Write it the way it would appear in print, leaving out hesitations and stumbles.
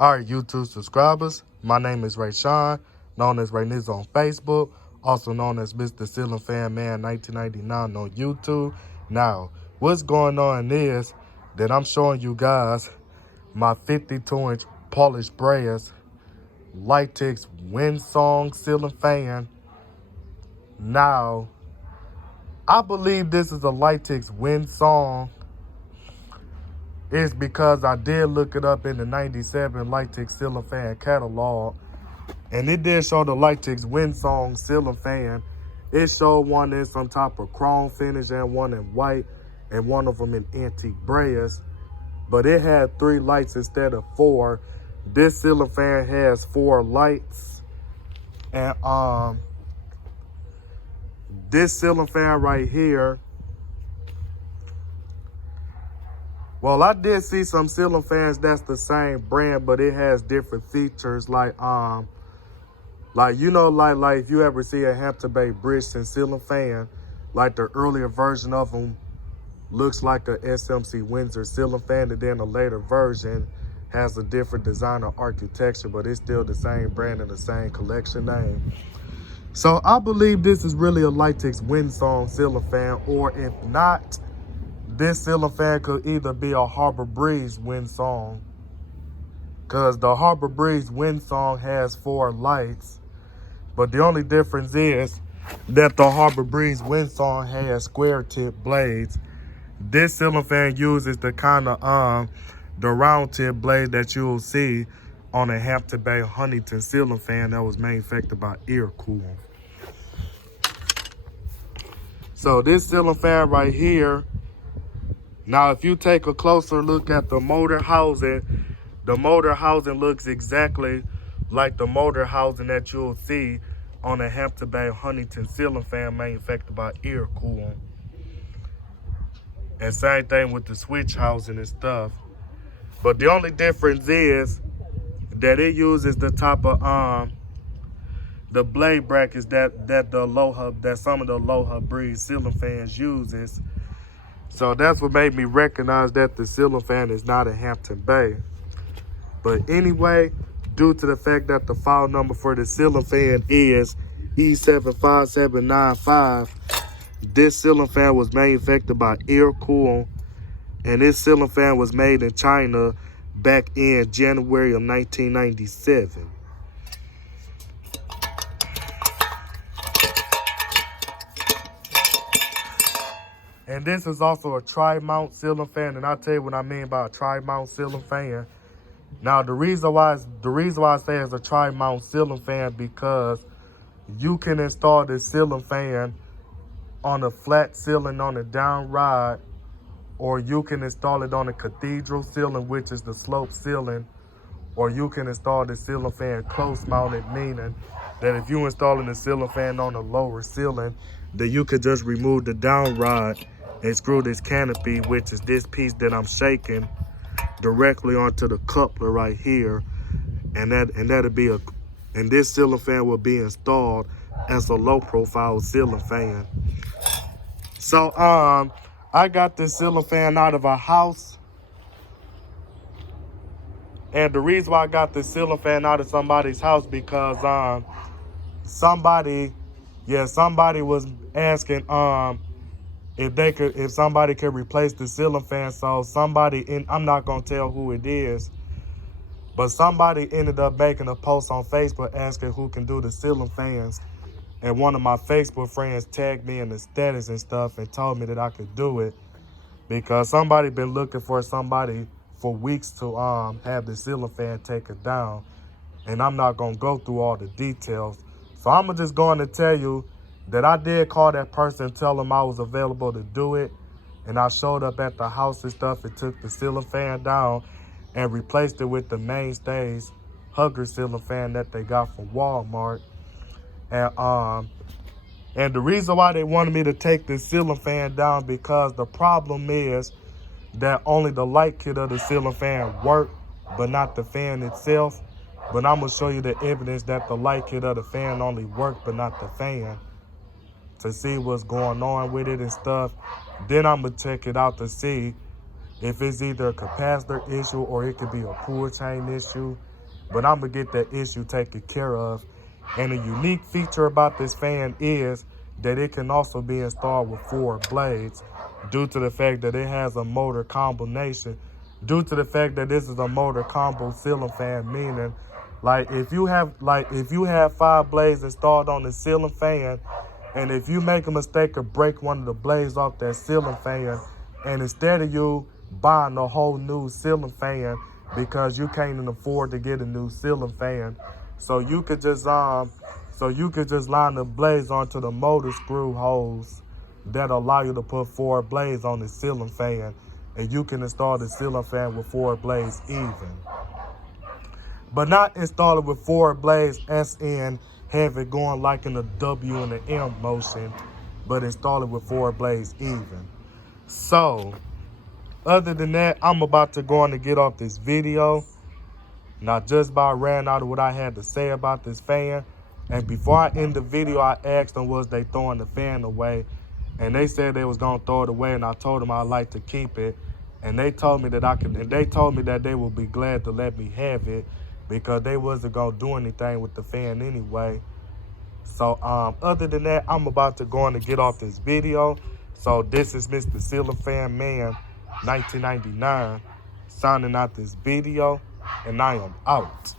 All right, YouTube subscribers, my name is Ray Sean, known as Ray Niz on Facebook, also known as Mr. Ceiling Fan Man 1999 on YouTube. Now, what's going on is that I'm showing you guys my 52-inch polished brass Litex Windsong ceiling fan. Now, I believe this is a Litex Windsong. It's because I did look it up in the 97 Litex ceiling fan catalog. And it did show the Litex Windsong ceiling fan. It showed one in some type of chrome finish and one in white and one of them in antique brass. But it had 3 lights instead of 4. This ceiling fan has 4 lights. And this ceiling fan right here, well, I did see some ceiling fans that's the same brand, but it has different features like you know, like if you ever see a Hampton Bay Bridgeton ceiling fan, like the earlier version of them looks like a SMC Windsor ceiling fan, and then a later version has a different design or architecture, but it's still the same brand and the same collection name. So I believe this is really a Litex Windsong ceiling fan, or if not, this ceiling fan could either be a Harbor Breeze Windsong, because the Harbor Breeze Windsong has 4 lights. But the only difference is that the Harbor Breeze Windsong has square tip blades. This ceiling fan uses the kind of the round tip blade that you'll see on a Hampton Bay Huntington ceiling fan that was manufactured by Air-Cool. So this ceiling fan right here, now if you take a closer look at the motor housing looks exactly like the motor housing that you'll see on a Hampton Bay Huntington ceiling fan manufactured by Air-Cool. And same thing with the switch housing and stuff. But the only difference is that it uses the type of the blade brackets that some of the Aloha Breeze ceiling fans uses. So that's what made me recognize that the ceiling fan is not a Hampton Bay. But anyway, due to the fact that the file number for the ceiling fan is E75795, this ceiling fan was manufactured by Air-Cool, and this ceiling fan was made in China back in January of 1997. And this is also a tri-mount ceiling fan, and I'll tell you what I mean by a tri-mount ceiling fan. Now, the reason why I say it's a tri-mount ceiling fan because you can install this ceiling fan on a flat ceiling on a down rod, or you can install it on a cathedral ceiling, which is the slope ceiling, or you can install the ceiling fan close mounted, meaning that if you installing the ceiling fan on a lower ceiling, then you could just remove the down rod and screw this canopy, which is this piece that I'm shaking, directly onto the coupler right here, and this ceiling fan will be installed as a low profile ceiling fan. So I got this ceiling fan out of a house, and the reason why I got this ceiling fan out of somebody's house because somebody was asking if somebody could replace the ceiling fan. So I'm not gonna tell who it is, but somebody ended up making a post on Facebook asking who can do the ceiling fans. And one of my Facebook friends tagged me in the status and stuff and told me that I could do it because somebody been looking for somebody for weeks to have the ceiling fan taken down. And I'm not gonna go through all the details. So I'm just going to tell you that I did call that person and tell them I was available to do it. And I showed up at the house and stuff and took the ceiling fan down and replaced it with the Mainstays Hugger ceiling fan that they got from Walmart. And the reason why they wanted me to take this ceiling fan down because the problem is that only the light kit of the ceiling fan worked, but not the fan itself. But I'm gonna show you the evidence that the light kit of the fan only worked, but not the fan, to see what's going on with it and stuff. Then I'm gonna check it out to see if it's either a capacitor issue or it could be a pull chain issue. but I'm going to get that issue taken care of. And a unique feature about this fan is that it can also be installed with 4 blades due to the fact that it has a motor combination. Due to the fact that this is a motor combo ceiling fan, meaning if you have 5 blades installed on the ceiling fan, and if you make a mistake or break one of the blades off that ceiling fan, and instead of you buying a whole new ceiling fan because you can't afford to get a new ceiling fan, so you could just line the blades onto the motor screw holes that allow you to put 4 blades on the ceiling fan, and you can install the ceiling fan with 4 blades even. But not install it with 4 blades as in have it going like in the W and the M motion, but install it with 4 blades even. So, other than that, I'm about to go on and get off this video. Now, just about ran out of what I had to say about this fan. And before I end the video, I asked them was they throwing the fan away. And they said they was going to throw it away, and I told them I'd like to keep it. And they told me that they would be glad to let me have it because they wasn't going to do anything with the fan anyway. So, other than that, I'm about to go on and get off this video. So, this is Mr. Ceiling Fan Man 1999 signing out this video, and I am out.